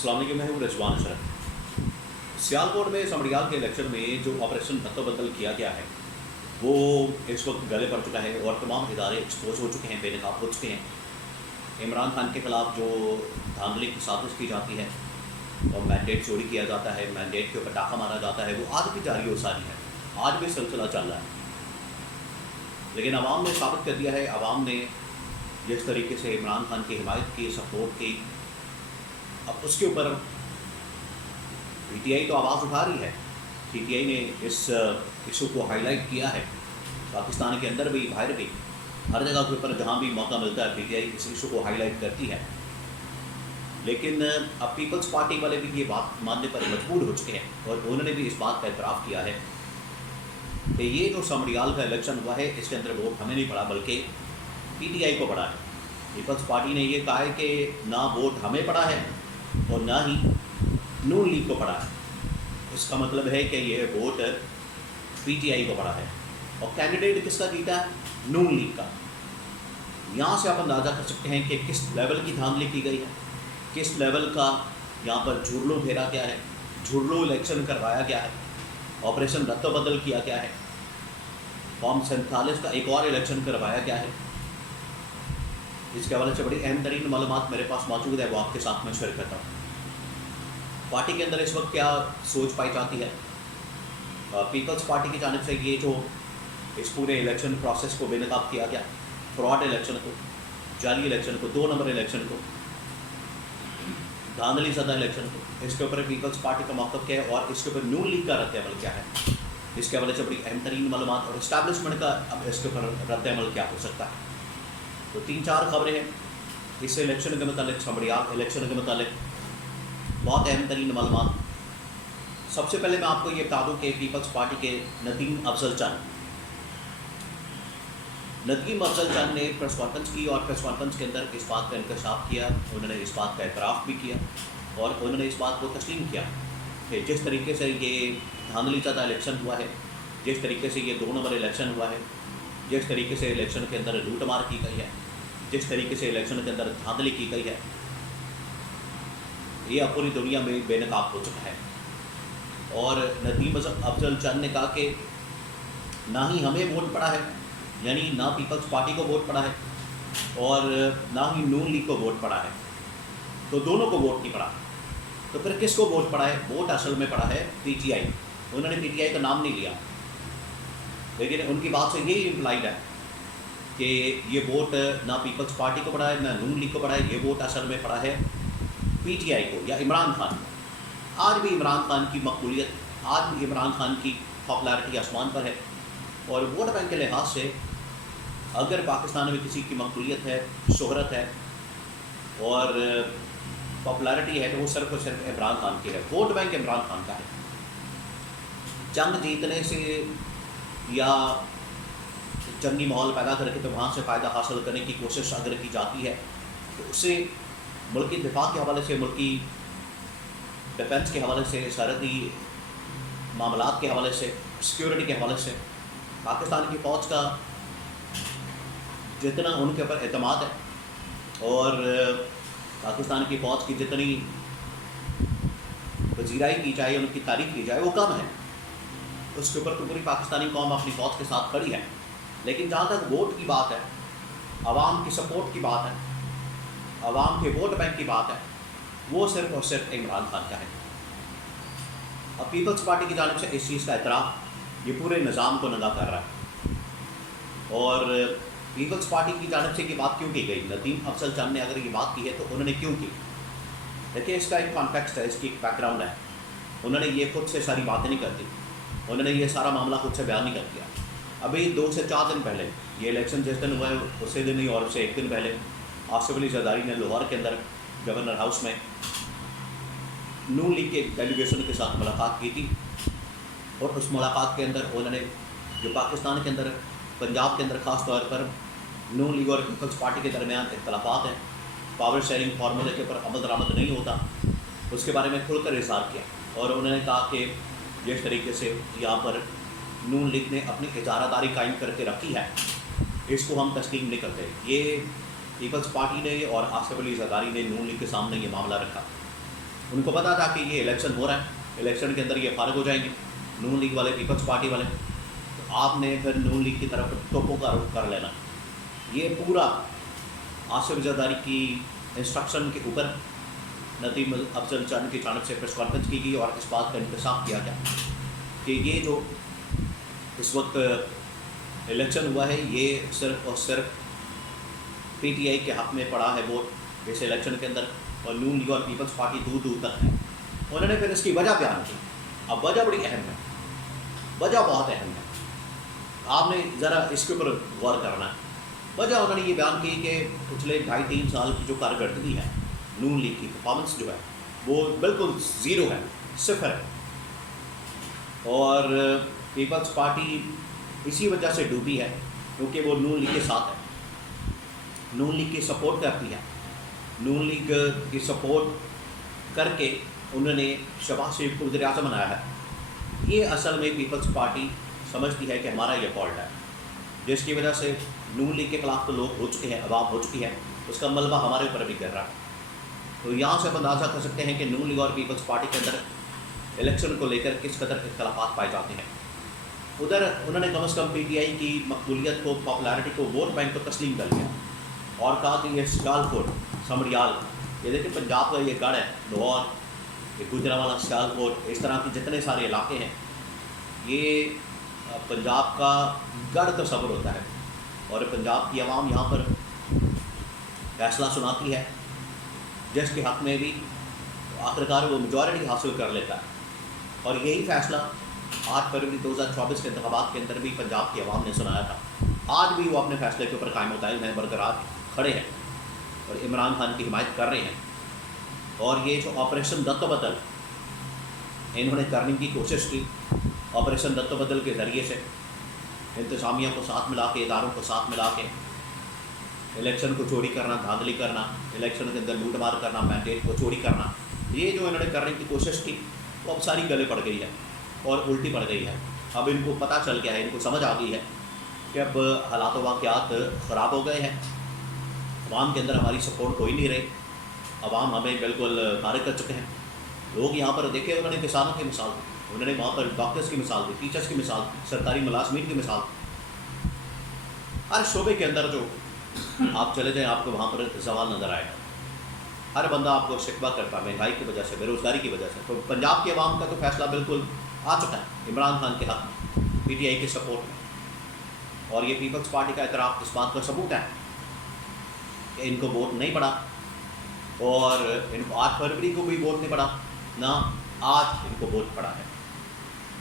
अस्सलाम वालेकुम, मैं हूँ रिजवान अशरफ। सियालकोट में समड़ियाल के इलेक्शन में जो ऑपरेशन रद्द-बदल किया गया है वो इस वक्त गले पड़ चुका है और तमाम इदारे एक्सपोज हो चुके हैं, बेनकाब हो चुके हैं। इमरान खान के ख़िलाफ़ जो धांधली की साजिश की जाती है और मैंडेट चोरी किया जाता है, मैंडेट के ऊपर डाका मारा जाता है, वो आज भी जारी और सारी है, आज भी सिलसिला चल रहा है। लेकिन आवाम ने साबित कर दिया है, आवाम ने जिस तरीके से इमरान खान की हिमायत की, सपोर्ट की, अब उसके ऊपर पीटीआई तो आवाज़ उठा रही है। पीटीआई ने इस इशू को हाईलाइट किया है, पाकिस्तान के अंदर भी बाहर भी हर जगह के ऊपर जहाँ भी मौका मिलता है पीटीआई इस इशू को हाईलाइट करती है। लेकिन अब पीपल्स पार्टी वाले भी ये बात मानने पर मजबूर हो चुके हैं और उन्होंने भी इस बात का एतराफ़ किया है कि ये जो समड़ियाल का इलेक्शन हुआ है इसके अंदर वोट हमें नहीं पड़ा बल्कि पीटीआई को पड़ा है। पीपल्स पार्टी ने ये कहा है कि ना वोट हमें पड़ा है और ना ही नून लीग को पड़ा है। इसका मतलब है कि ये वोट पीटीआई को पड़ा है और कैंडिडेट किसका जीता है? नून लीग का। यहाँ से आप अंदाज़ा कर सकते हैं कि किस लेवल की धांधली की गई है, किस लेवल का यहाँ पर झुरलू फेरा गया है, झुरलू इलेक्शन करवाया गया है, ऑपरेशन रद्द-बदल किया गया है, फॉर्म 47 का एक और इलेक्शन करवाया गया है। इसके हवाले से बड़ी अहम तरीन मालूमात मेरे पास मौजूद है, वो आपके साथ में शेयर करता हूँ। पार्टी के अंदर इस वक्त क्या सोच पाई जाती है? पीपल्स पार्टी की जानिब से ये जो इस पूरे इलेक्शन प्रोसेस को बेनकाब किया गया, फ्रॉड इलेक्शन को, जाली इलेक्शन को, 2 नंबर इलेक्शन को, धांधली ज़दा इलेक्शन को, इसके ऊपर पीपल्स पार्टी का मौक़िफ़ क्या है और इसके ऊपर नून लीग का रद्द-अमल क्या है, इसके हवाले से बड़ी अहम तरीन मालूमात और इस्टेब्लिशमेंट का अब इसके ऊपर रद्द-अमल क्या हो सकता है। तो 3-4 खबरें हैं इस इलेक्शन के मतलब, समड़ियाल इलेक्शन के मतलब बहुत अहम तरीन मालूमात। सबसे पहले मैं आपको ये बता दूँ कि पीपल्स पार्टी के नदीम अफजल चंद ने प्रेस कॉन्फ्रेंस की और प्रेस कॉन्फ्रेंस के अंदर इस बात का इंकशाफ किया, उन्होंने इस बात का एतराफ़ भी किया और उन्होंने इस बात को तस्लीम किया कि जिस तरीके से ये धांधली ज़दा इलेक्शन हुआ है, जिस तरीके से ये 2 नंबर इलेक्शन हुआ है, जिस तरीके से इलेक्शन के अंदर लूटमार की गई है, जिस तरीके से इलेक्शन के अंदर धांधली की गई है, ये अब पूरी दुनिया में बेनकाब हो चुका है। और नदीम अफजल चंद ने कहा कि ना ही हमें वोट पड़ा है, यानी ना पीपल्स पार्टी को वोट पड़ा है और ना ही नून लीग को वोट पड़ा है, तो दोनों को वोट नहीं पड़ा। तो फिर किसको वोट पड़ा है? वोट असल में पड़ा है पीटीआई। उन्होंने पीटीआई का नाम नहीं लिया, लेकिन उनकी बात से यही इम्प्लाइड है कि ये वोट ना पीपल्स पार्टी को पड़ा है ना नून लीग को पड़ा है, ये वोट असल में पड़ा है पीटीआई को या इमरान खान को। आज भी इमरान खान की मकबूलियत, आज भी इमरान खान की पॉपुलैरिटी आसमान पर है और वोट बैंक के लिहाज से अगर पाकिस्तान में किसी की मकबूलियत है, शोहरत है और पॉपुलैरिटी है तो वो सिर्फ और सिर्फ इमरान खान की है। वोट बैंक इमरान खान का है। जंग जीतने से या जंगी माहौल पैदा करके तो वहाँ से फ़ायदा हासिल करने की कोशिश अगर की जाती है तो उससे मुल्की दिफा के हवाले से, मुल्की डिफेंस के हवाले से, सरहदी मामलात के हवाले से, सिक्योरिटी के हवाले से पाकिस्तान की फ़ौज का जितना उनके ऊपर एतमाद है और पाकिस्तान की फ़ौज की जितनी वज़ीराई की जाए, उनकी तारीफ़ की जाए, वो कम है। उसके ऊपर तो पूरी पाकिस्तानी कौम अपनी फ़ौज के साथ खड़ी है। लेकिन जहाँ तक वोट की बात है, आवाम की सपोर्ट की बात है, आवाम के वोट बैंक की बात है, वो सिर्फ और सिर्फ इमरान खान का है। अब पीपल्स पार्टी की जानिब से इस चीज़ का एतराफ़ ये पूरे निज़ाम को नंगा कर रहा है। और पीपल्स पार्टी की जानिब से ये बात क्यों की गई? नदीम अफजल चंद ने अगर ये बात की है तो उन्होंने क्यों की? देखिए, इसका एक कॉन्टेक्स्ट है, इसकी एक बैकग्राउंड है। उन्होंने ये खुद से सारी बातें नहीं कर दी, उन्होंने ये सारा मामला खुद से बयान नहीं कर दिया। अभी 2 से 4 दिन पहले, ये इलेक्शन जिस दिन हुआ है उसी दिन ही और उससे 1 दिन पहले आसिफ अली जरदारी ने लाहौर के अंदर गवर्नर हाउस में नून लीग के एक डेलीगेशन के साथ मुलाकात की थी और उस मुलाकात के अंदर उन्होंने जो पाकिस्तान के अंदर, पंजाब के अंदर ख़ास तौर पर नून लीग और पीपल्स पार्टी के दरमियान इख्तलाफात हैं, पावर शेयरिंग फार्मूले के ऊपर अमल दरामद नहीं होता, उसके बारे में खुलकर इज़हार किया। और उन्होंने कहा कि जिस तरीके से यहाँ पर नून लीग ने अपनी इजारादारी कायम करके रखी है, इसको हम तस्लीम नहीं करते। ये पीपल्स पार्टी ने और आसिफ अली जरदारी ने नून लीग के सामने ये मामला रखा। उनको पता था कि ये इलेक्शन हो रहा है, इलेक्शन के अंदर ये फारग हो जाएंगे नून लीग वाले, पीपल्स पार्टी वाले, तो आपने फिर नून लीग की तरफ तोपों का रुख कर लेना। ये पूरा आसिफ जरदारी की इंस्ट्रक्शन के ऊपर नदीम अफजल चंद की चाणक्य से प्रेस कॉन्फ्रेंस की गई और इस बात का इंकशाफ किया गया कि ये जो इस वक्त इलेक्शन हुआ है ये सिर्फ और सिर्फ पीटीआई के हक़ में पड़ा है वोट इस इलेक्शन के अंदर, और नून लीग और पीपल्स पार्टी दूर दूर तक है। उन्होंने फिर इसकी वजह बयान की। अब वजह बड़ी अहम है, वजह बहुत अहम है, आपने ज़रा इसके ऊपर गौर करना है। वजह उन्होंने ये बयान की कि पिछले 2.5-3 साल की जो कारकर्दगी है नून लीग की, परफॉर्मेंस जो है वो बिल्कुल ज़ीरो है, सिफर है, और पीपल्स पार्टी इसी वजह से डूबी है क्योंकि वो नून लीग के साथ है, नून लीग की सपोर्ट करती है। नून लीग की सपोर्ट करके उन्होंने शहबाज शरीफ को वज़ीर-ए-आज़म बनाया है। ये असल में पीपल्स पार्टी समझती है कि हमारा ये फॉल्ट है, जिसकी वजह से नून लीग के खिलाफ तो लोग हो चुके हैं, अवाम हो चुकी है, उसका मलबा हमारे ऊपर भी गिर रहा है। तो यहाँ से हम अंदाज़ा कर सकते हैं कि नून लीग और पीपल्स पार्टी के अंदर इलेक्शन को लेकर किस कदर इख्तलाफात पाए जाते हैं। उधर उन्होंने कम अज़ कम पीटीआई की मकबूलियत को, पॉपुलैरिटी को, वोट बैंक को तस्लीम कर लिया और कहा कि ये सियालकोट, समरियाल, ये देखिए पंजाब का ये गढ़ है, लाहौर, ये गुजरांवाला, सियालकोट, इस तरह के जितने सारे इलाके हैं ये पंजाब का गढ़ तस्वर होता है, और पंजाब की आवाम यहाँ पर फैसला सुनाती है जिसके हक़ में भी आखिरकार वो मेजॉरिटी हासिल कर लेता है। और यही फ़ैसला 8 फरवरी 2024 के इंतखाबात के अंदर भी पंजाब की आवाम ने सुनाया था। आज भी वो अपने फ़ैसले के ऊपर कायम मुतायन हैं, बरकरार खड़े हैं और इमरान खान की हिमायत कर रहे हैं। और ये जो ऑपरेशन रद्द-ओ-बदल इन्होंने करने की कोशिश की, ऑपरेशन रद्द-ओ-बदल के ज़रिए से इंतज़ामिया को साथ मिला के, इदारों को साथ मिला के इलेक्शन को चोरी करना, धांधली करना, इलेक्शन के अंदर लूट मार करना, मैंडेट को चोरी करना, ये जो इन्होंने करने की कोशिश की वो अब सारी गले पड़ गई है और उल्टी पड़ गई है। अब इनको पता चल गया है, इनको समझ आ गई है कि अब हालात वाक़यात ख़राब हो गए हैं, अवाम के अंदर हमारी सपोर्ट हो ही नहीं रही, अवाम हमें बिल्कुल फारिग कर चुके हैं। लोग यहाँ पर देखे, उन्होंने किसानों की मिसाल दी, उन्होंने वहाँ पर डॉक्टर्स की मिसाल दी, टीचर्स की मिसाल दी, सरकारी मुलाजमीन की मिसाल दी। हर शोबे के अंदर जो आप चले जाएँ आपको वहाँ पर सवाल नज़र आएगा। हर बंदा आपको शिकवा करता है महंगाई की वजह से, बेरोज़गारी की वजह से। तो पंजाब की आवाम का तो फैसला बिल्कुल आ चुका है इमरान खान के हक़ में, पीटीआई के सपोर्ट में, और ये पीपल्स पार्टी का इतराफ़ इस बात का सबूत है कि इनको वोट नहीं पड़ा, और इनको 8 फरवरी को भी वोट नहीं पड़ा, ना आज इनको वोट पड़ा है।